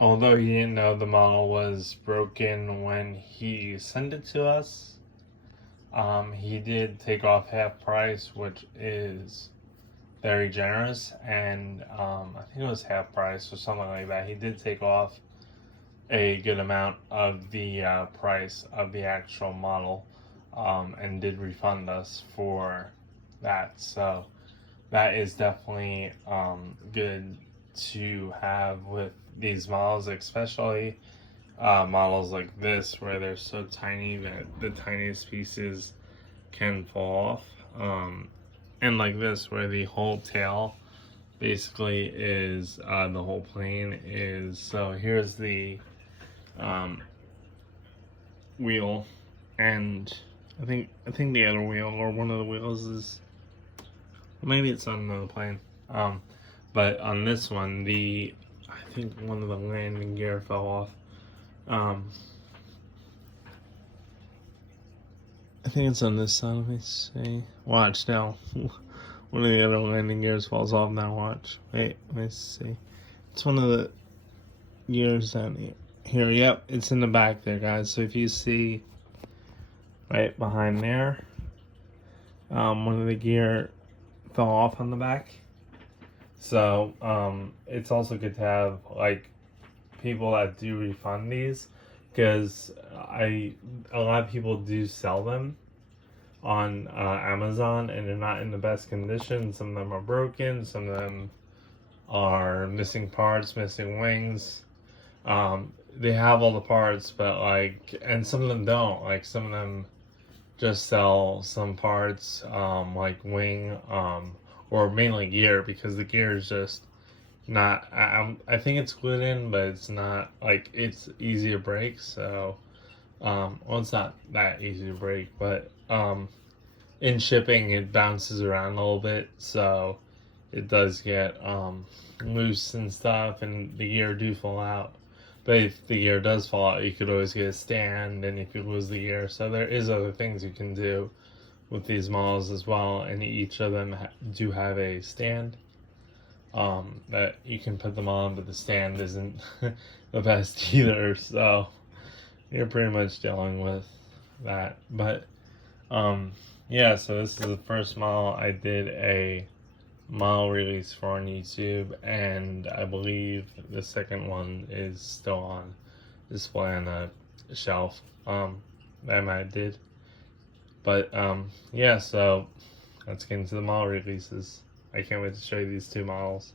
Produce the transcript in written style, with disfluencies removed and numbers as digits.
although he didn't know the model was broken when he sent it to us, he did take off half price, which is very generous, and I think it was half price or something like that. He did take off a good amount of the price of the actual model, and did refund us for that. So that is definitely good to have with these models, especially models like this where they're so tiny that the tiniest pieces can fall off. And like this where the whole tail basically is the whole plane is. So here's the um, wheel, and I think the other wheel or one of the wheels is, maybe it's on another plane. But on this one, I think one of the landing gear fell off. Um, I think it's on this side. Let me see. Watch now. One of the other landing gears falls off now. Watch. Wait. Let me see. It's one of the gears down here. Yep, it's in the back there, guys. So if you see right behind there, one of the gear fell off on the back. So it's also good to have like people that do refund these, because a lot of people do sell them on Amazon and they're not in the best condition. Some of them are broken, some of them are missing parts, missing wings. They have all the parts, but and some of them don't. Like some of them just sell some parts, like wing, or mainly gear, because the gear is just not. I think it's glued in, but it's not like it's easy to break. So, well, it's not that easy to break, but in shipping it bounces around a little bit, so it does get loose and stuff, and the gear do fall out. But if the gear does fall out, you could always get a stand, and if you lose the gear, so there is other things you can do with these models as well, and each of them do have a stand that you can put them on, but the stand isn't the best either, so you're pretty much dealing with that. But yeah, so this is the first model I did a model release for on YouTube, and I believe the second one is still on display on a shelf that I did. But yeah, so let's get into the model releases. I can't wait to show you these two models.